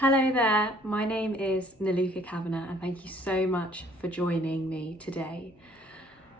Hello there, my name is Naluka Kavanagh and thank you so much for joining me today.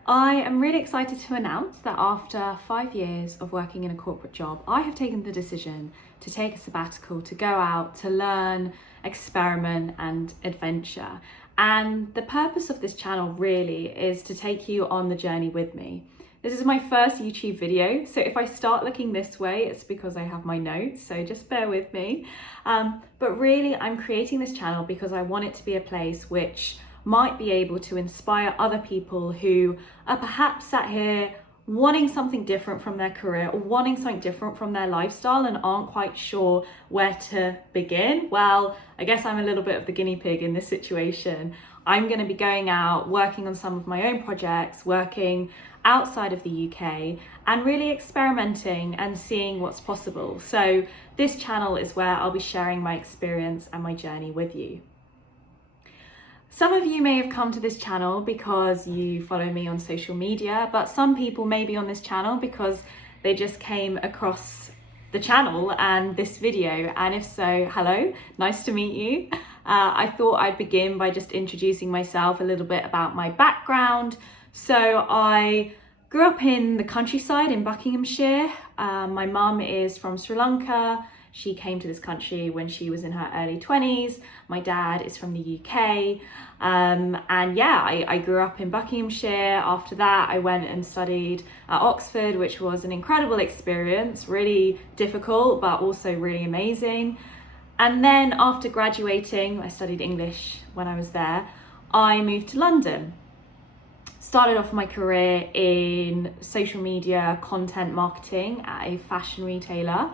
I am really excited to announce that after 5 years of working in a corporate job, I have taken the decision to take a sabbatical, to go out, to learn, experiment and adventure. And the purpose of this channel really is to take you on the journey with me. This is my first YouTube video, so if I start looking this way, it's because I have my notes, so just bear with me. But really, I'm creating this channel because I want it to be a place which might be able to inspire other people who are perhaps sat here wanting something different from their career or wanting something different from their lifestyle and aren't quite sure where to begin. Well, I guess I'm a little bit of the guinea pig in this situation. I'm going to be going out, working on some of my own projects, working outside of the UK and really experimenting and seeing what's possible. So this channel is where I'll be sharing my experience and my journey with you. Some of you may have come to this channel because you follow me on social media, but some people may be on this channel because they just came across the channel and this video. And if so, hello, nice to meet you. I thought I'd begin by just introducing myself, a little bit about my background. So I grew up in the countryside in Buckinghamshire. My mum is from Sri Lanka. She came to this country when she was in her early 20s. My dad is from the UK. And yeah, I grew up in Buckinghamshire. After that, I went and studied at Oxford, which was an incredible experience, really difficult, but also really amazing. And then after graduating, I studied English when I was there, I moved to London. Started off my career in social media content marketing at a fashion retailer.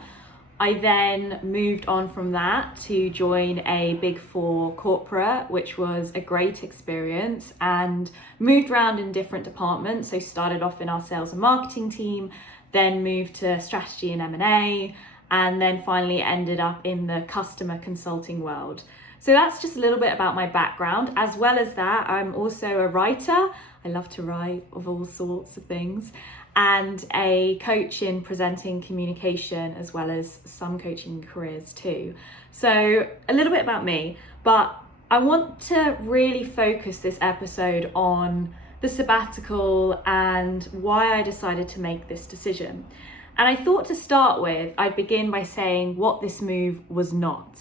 I then moved on from that to join a Big Four corporate, which was a great experience, and moved around in different departments. So started off in our sales and marketing team, then moved to strategy and M&A, and then finally ended up in the customer consulting world. So that's just a little bit about my background. As well as that, I'm also a writer. I love to write of all sorts of things, and a coach in presenting communication, as well as some coaching careers too. So a little bit about me, but I want to really focus this episode on the sabbatical and why I decided to make this decision. And I thought to start with, I'd begin by saying what this move was not.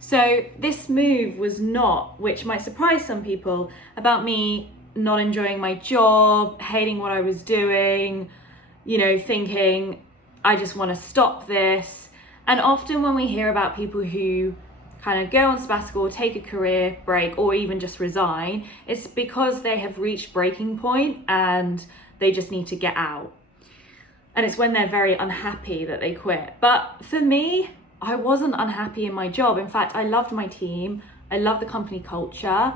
So this move was not, which might surprise some people, about me not enjoying my job, hating what I was doing, thinking, I just want to stop this. And often when we hear about people who kind of go on sabbatical, take a career break, or even just resign, it's because they have reached breaking point and they just need to get out. And it's when they're very unhappy that they quit. But for me, I wasn't unhappy in my job. In fact, I loved my team. I loved the company culture.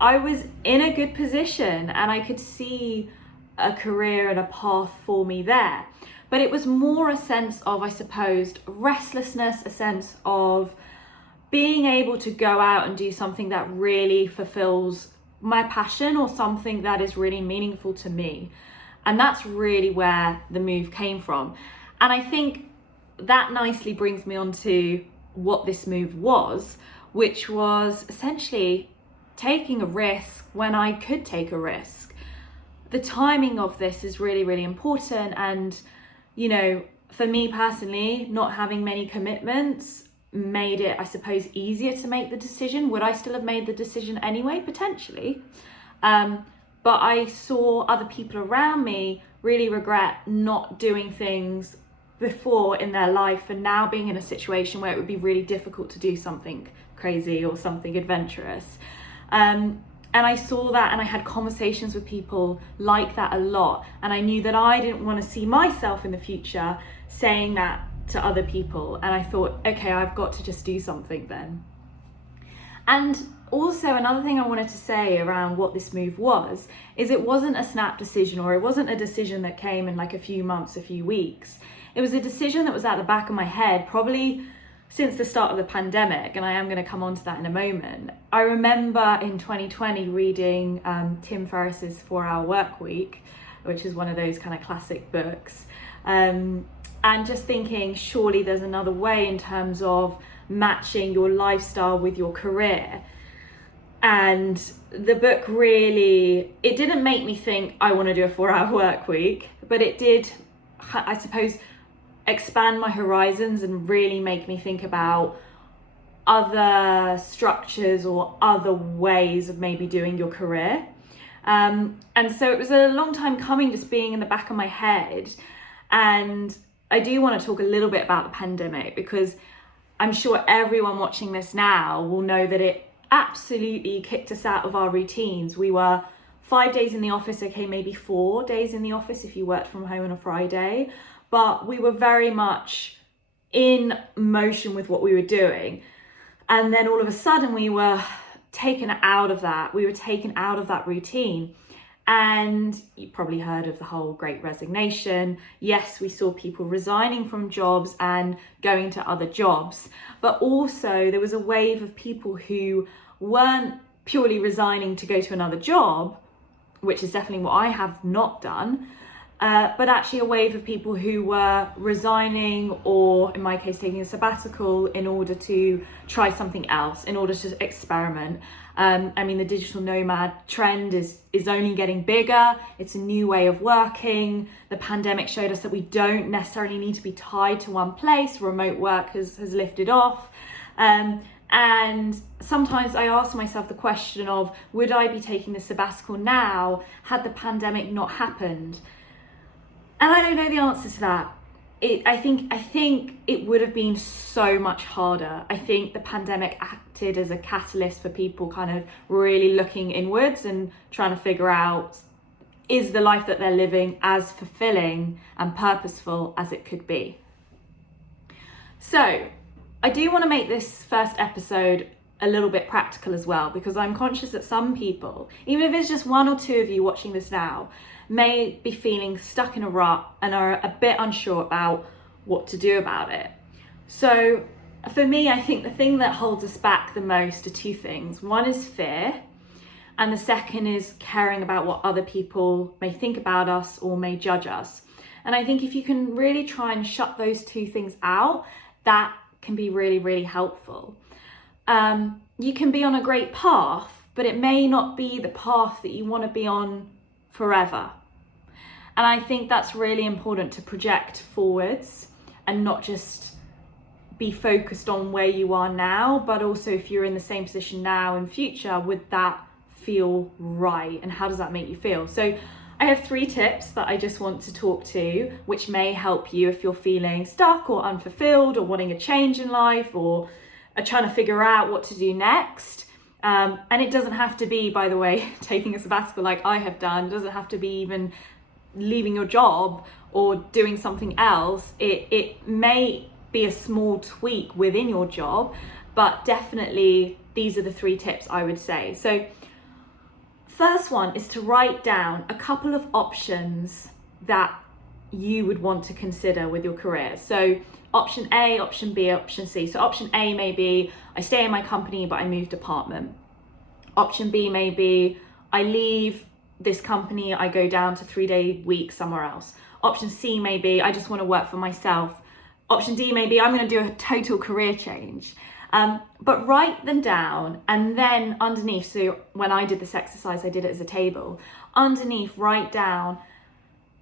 I was in a good position and I could see a career and a path for me there. But it was more a sense of, I suppose, restlessness, a sense of being able to go out and do something that really fulfills my passion or something that is really meaningful to me. And that's really where the move came from. And I think that nicely brings me on to what this move was, which was essentially taking a risk when I could take a risk. The timing of this is really, really important. And, for me personally, not having many commitments made it, I suppose, easier to make the decision. Would I still have made the decision anyway? Potentially. But I saw other people around me really regret not doing things before in their life and now being in a situation where it would be really difficult to do something crazy or something adventurous. And I saw that and I had conversations with people like that a lot. And I knew that I didn't want to see myself in the future saying that to other people. And I thought, okay, I've got to just do something then. And also another thing I wanted to say around what this move was, is it wasn't a snap decision, or it wasn't a decision that came in like a few months, a few weeks. It was a decision that was at the back of my head, probably since the start of the pandemic, and I am going to come on to that in a moment. I remember in 2020 reading Tim Ferriss's 4-Hour Work Week, which is one of those kind of classic books, and just thinking, surely there's another way in terms of matching your lifestyle with your career. And the book really, it didn't make me think I want to do a 4-hour work week, but it did, I suppose, expand my horizons and really make me think about other structures or other ways of maybe doing your career. And so it was a long time coming, just being in the back of my head. And I do want to talk a little bit about the pandemic, because I'm sure everyone watching this now will know that it absolutely kicked us out of our routines. We were 5 days in the office, okay, maybe 4 days in the office if you worked from home on a Friday, but we were very much in motion with what we were doing. And then all of a sudden we were taken out of that. We were taken out of that routine. And you probably heard of the whole Great Resignation. Yes, we saw people resigning from jobs and going to other jobs, but also there was a wave of people who weren't purely resigning to go to another job, which is definitely what I have not done, but actually a wave of people who were resigning, or in my case taking a sabbatical, in order to try something else, in order to experiment. I mean, the digital nomad trend is only getting bigger. It's a new way of working. The pandemic showed us that we don't necessarily need to be tied to one place. Remote work has lifted off. And sometimes I ask myself the question of, would I be taking the sabbatical now had the pandemic not happened? And I don't know the answer to that. I think it would have been so much harder. I think the pandemic acted as a catalyst for people kind of really looking inwards and trying to figure out, is the life that they're living as fulfilling and purposeful as it could be? So I do want to make this first episode a little bit practical as well, because I'm conscious that some people, even if it's just 1 or 2 of you watching this now, may be feeling stuck in a rut and are a bit unsure about what to do about it. So for me, I think the thing that holds us back the most are 2 things. One is fear, and the second is caring about what other people may think about us or may judge us. And I think if you can really try and shut those 2 things out, that can be really, really helpful. You can be on a great path, but it may not be the path that you want to be on forever. And I think that's really important, to project forwards and not just be focused on where you are now, but also if you're in the same position now in future, would that feel right? And how does that make you feel? So I have 3 tips that I just want to talk to, which may help you if you're feeling stuck or unfulfilled or wanting a change in life, or are trying to figure out what to do next. And it doesn't have to be, by the way, taking a sabbatical like I have done. It doesn't have to be even leaving your job or doing something else. It may be a small tweak within your job, but definitely these are the 3 tips I would say. So first one is to write down a couple of options that you would want to consider with your career. So option A, option B, option C. So option A may be, I stay in my company but I move department. Option B may be, I leave this company, I go down to 3-day week somewhere else. Option C may be, I just want to work for myself. Option D may be, I'm going to do a total career change. But write them down, and then underneath, so when I did this exercise, I did it as a table. Underneath, write down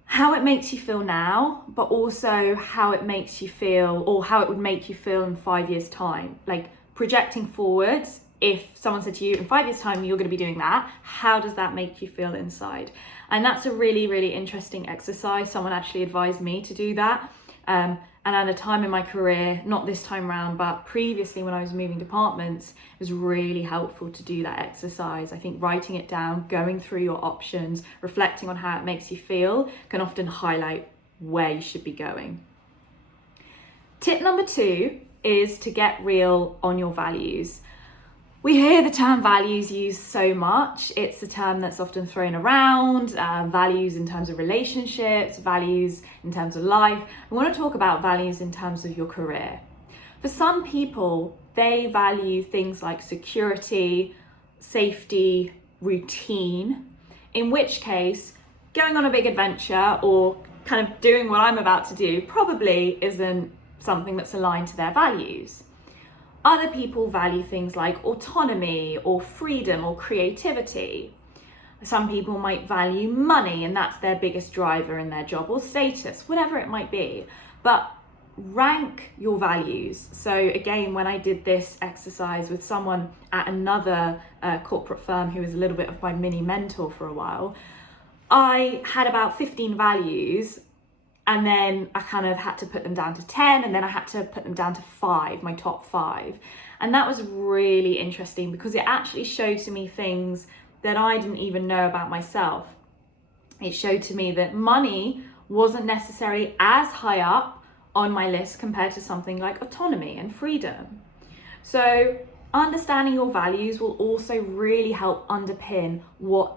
how it makes you feel now, but also how it makes you feel, or how it would make you feel in 5 years' time. Like projecting forwards, if someone said to you, in 5 years' time, you're going to be doing that, how does that make you feel inside? And that's a really, really interesting exercise. Someone actually advised me to do that. And at a time in my career, not this time around, but previously when I was moving departments, it was really helpful to do that exercise. I think writing it down, going through your options, reflecting on how it makes you feel, can often highlight where you should be going. Tip number 2 is to get real on your values. We hear the term values used so much. It's a term that's often thrown around, values in terms of relationships, values in terms of life. I want to talk about values in terms of your career. For some people, they value things like security, safety, routine, in which case going on a big adventure or kind of doing what I'm about to do probably isn't something that's aligned to their values. Other people value things like autonomy or freedom or creativity. Some people might value money and that's their biggest driver in their job, or status, whatever it might be. But rank your values. So again, when I did this exercise with someone at another corporate firm who was a little bit of my mini mentor for a while, I had about 15 values, and then I kind of had to put them down to 10, and then I had to put them down to 5, my top 5. And that was really interesting because it actually showed to me things that I didn't even know about myself. It showed to me that money wasn't necessarily as high up on my list compared to something like autonomy and freedom. So understanding your values will also really help underpin what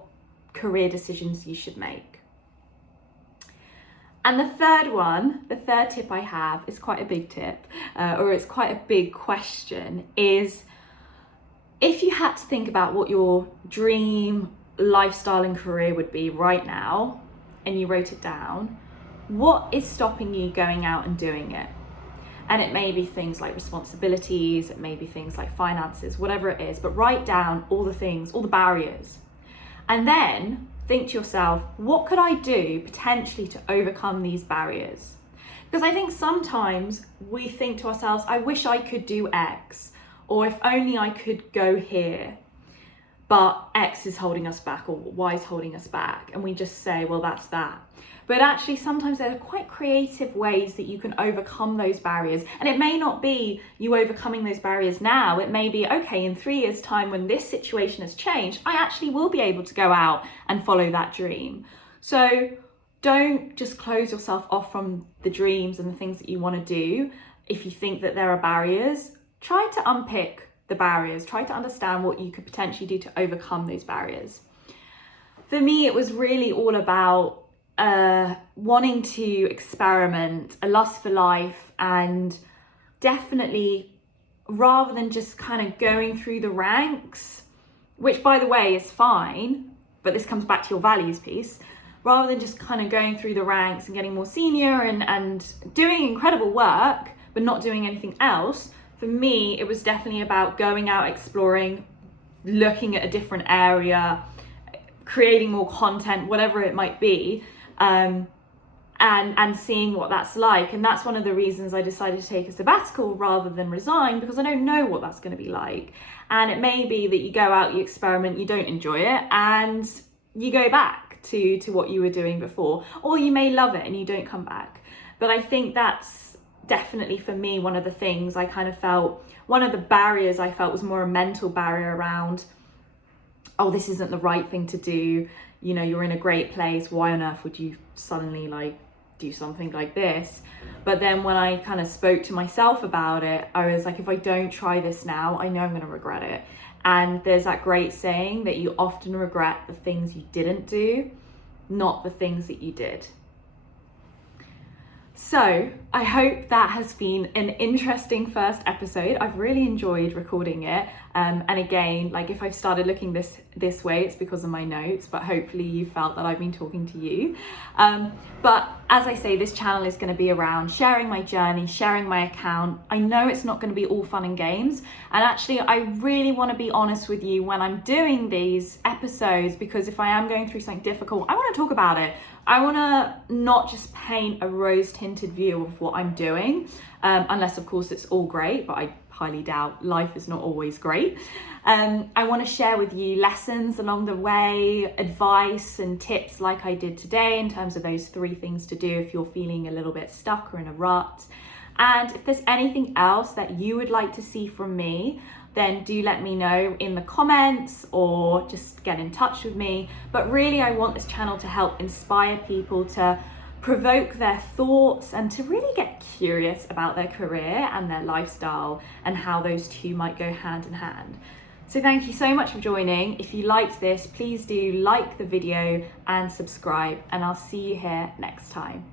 career decisions you should make. And the third tip I have is quite a big tip, or it's quite a big question, is if you had to think about what your dream lifestyle and career would be right now, and you wrote it down, what is stopping you going out and doing it? And it may be things like responsibilities, it may be things like finances, whatever it is, but write down all the things, all the barriers. And then think to yourself, what could I do potentially to overcome these barriers? Because I think sometimes we think to ourselves, I wish I could do X, or if only I could go here, but X is holding us back, or Y is holding us back. And we just say, well, that's that. But actually, sometimes there are quite creative ways that you can overcome those barriers. And it may not be you overcoming those barriers now. It may be, okay, in 3 years' time, when this situation has changed, I actually will be able to go out and follow that dream. So don't just close yourself off from the dreams and the things that you want to do. If you think that there are barriers, try to unpick the barriers. Try to understand what you could potentially do to overcome those barriers. For me, it was really all about wanting to experiment, a lust for life, and definitely rather than just kind of going through the ranks, which by the way is fine, but this comes back to your values piece, rather than just kind of going through the ranks and getting more senior and doing incredible work, but not doing anything else, for me, it was definitely about going out, exploring, looking at a different area, creating more content, whatever it might be, and seeing what that's like. And that's one of the reasons I decided to take a sabbatical rather than resign, because I don't know what that's going to be like. And it may be that you go out, you experiment, you don't enjoy it, and you go back to what you were doing before, or you may love it and you don't come back. But I think that's definitely for me one of the things I kind of felt, one of the barriers I felt was more a mental barrier around, oh, this isn't the right thing to do, you know, you're in a great place, why on earth would you suddenly like do something like this? But then when I kind of spoke to myself about it, I was like, if I don't try this now, I know I'm going to regret it. And there's that great saying that you often regret the things you didn't do, not the things that you did. So I hope that has been an interesting first episode. I've really enjoyed recording it. And again, like if I've started looking this way, it's because of my notes, but hopefully you felt that I've been talking to you. But as I say, this channel is going to be around sharing my journey, sharing my account. I know it's not going to be all fun and games. And actually, I really want to be honest with you when I'm doing these episodes, because if I am going through something difficult, I want to talk about it. I want to not just paint a rose-tinted view of what I'm doing, unless of course it's all great, but I highly doubt life is not always great. I want to share with you lessons along the way, advice and tips like I did today in terms of those 3 things to do if you're feeling a little bit stuck or in a rut. And if there's anything else that you would like to see from me, then do let me know in the comments or just get in touch with me. But really, I want this channel to help inspire people to provoke their thoughts and to really get curious about their career and their lifestyle and how those two might go hand in hand. So thank you so much for joining. If you liked this, please do like the video and subscribe, and I'll see you here next time.